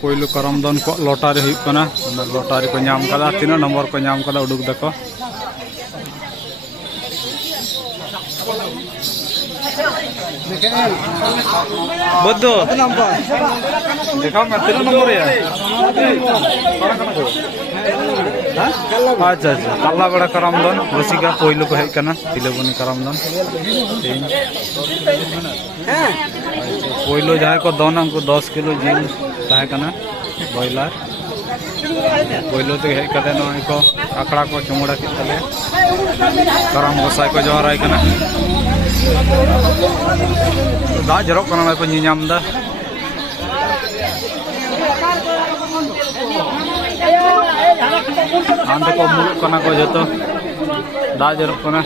पहिलो करमदन को लॉटारी हुई कना लॉटारी को नाम कदा तीन नंबर को नाम कदा उडुक दको बुद्धो देखा मैं तीन नंबर या अच्छा अच्छा कल्ला बड़ा करमदन रसिका पहिलो को हेज कना तिलबनी करमदन पहिलो जहाँ को दन उनको 10 किलो जिल तहे कना बॉयलर पहिलो ते हेज कते न को आखड़ा को चुमड़ा के तले करम गोसाई को जोहराय कना दा जरक कना को नियाम दा आंदे को मुलुक कना को जतो दा जरक कना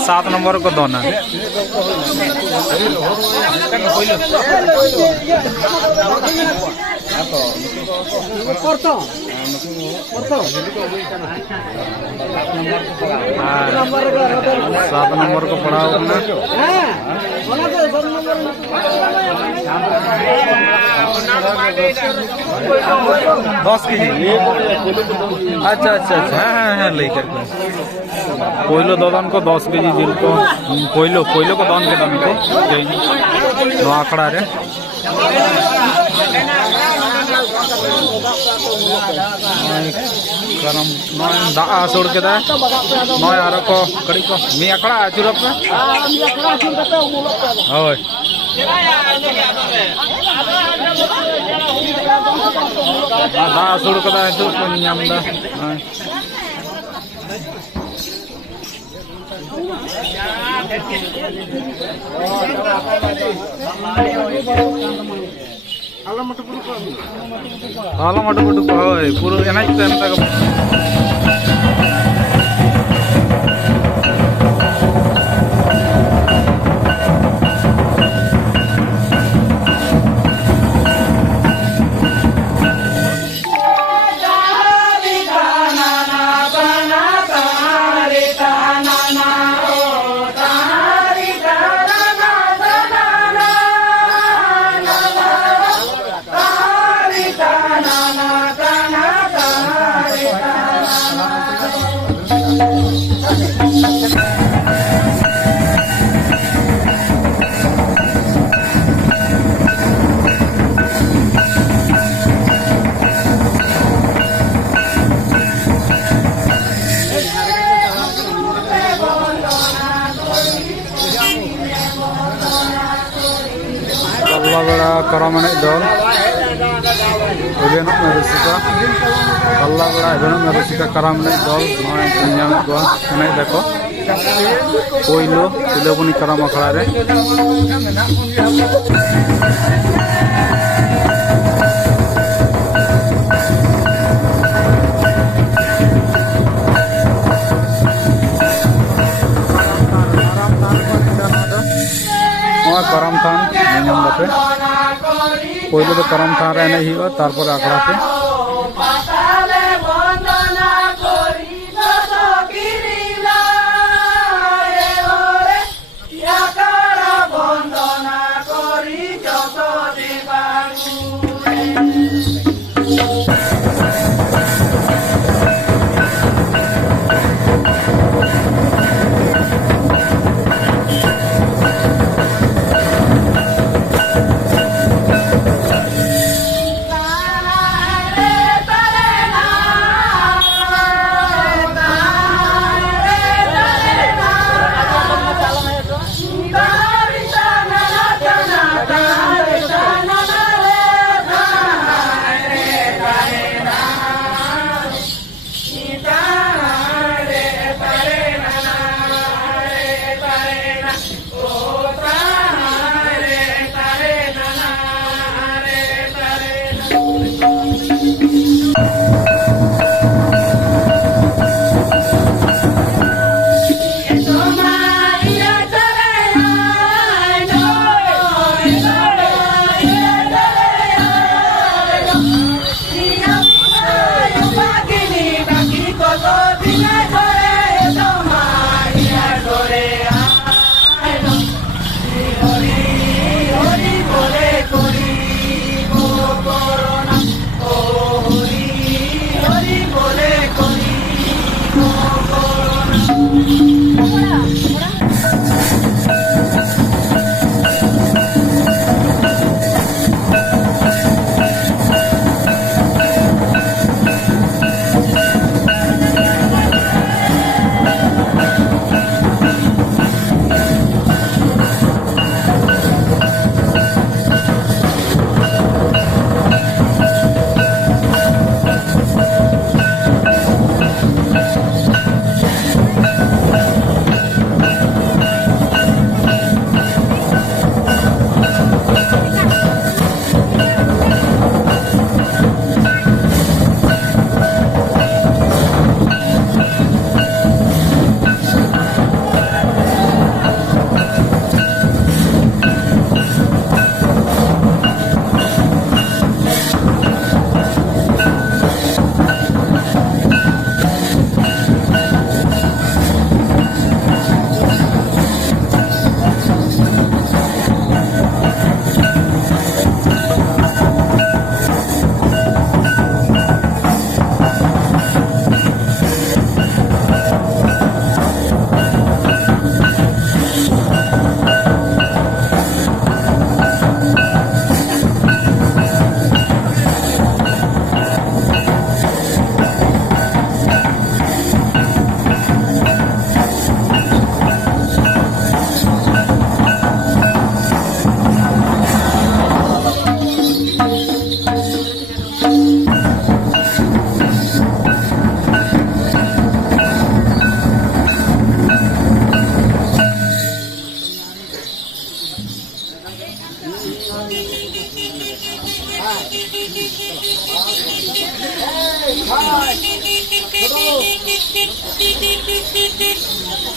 7 नंबर को दोना सात नंबर को पढ़ा 10 के जी अच्छा अच्छा अच्छा हाँ लेकर पहिलो ददन को 10 के जी जिल को पहिलो को दन के दाम को नो आखड़ा रे गरम नय दा आसुड़ के दा नय आर को कड़ी को मी आखड़ा आचुरप पे होय दा आसुड़ के दा तो को नियम दा Alam matu pudu ko hoy puro enaj to emta करम एने दल एबेन रसिका कल्ला बड़ा एबेन रसिका करम एने दल नाम को एने देखो पहिलो तिलबनी करम अखड़ा रे करम थान नाम दापे पहिलो तो करम थान रे एने हियो तारपर आखड़ा पे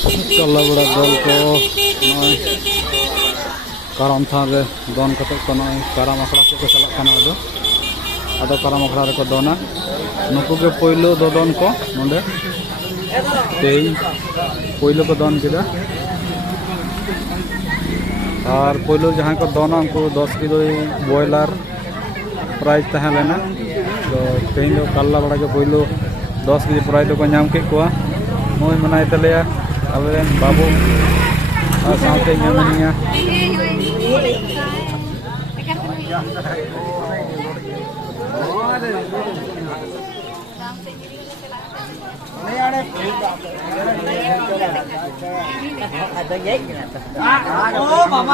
कल्ला बड़ा दल को कारम थान रे दोन कते को नय कारम अखड़ा से को चला कना अदो कारम अखड़ा रे को दोना नुकु के पहिलो दोदन को नोंडे तेई पहिलो को दोन किदा और पहिलो जहां को दोना उनको 10 किलो बॉयलर प्राइस तहां लेना तो तेई दो कल्ला बड़ा के पहिलो 10 केजी प्राइस को नाम के को मोय मनाय तलेया अबेन बाबू और साथे मेमनिया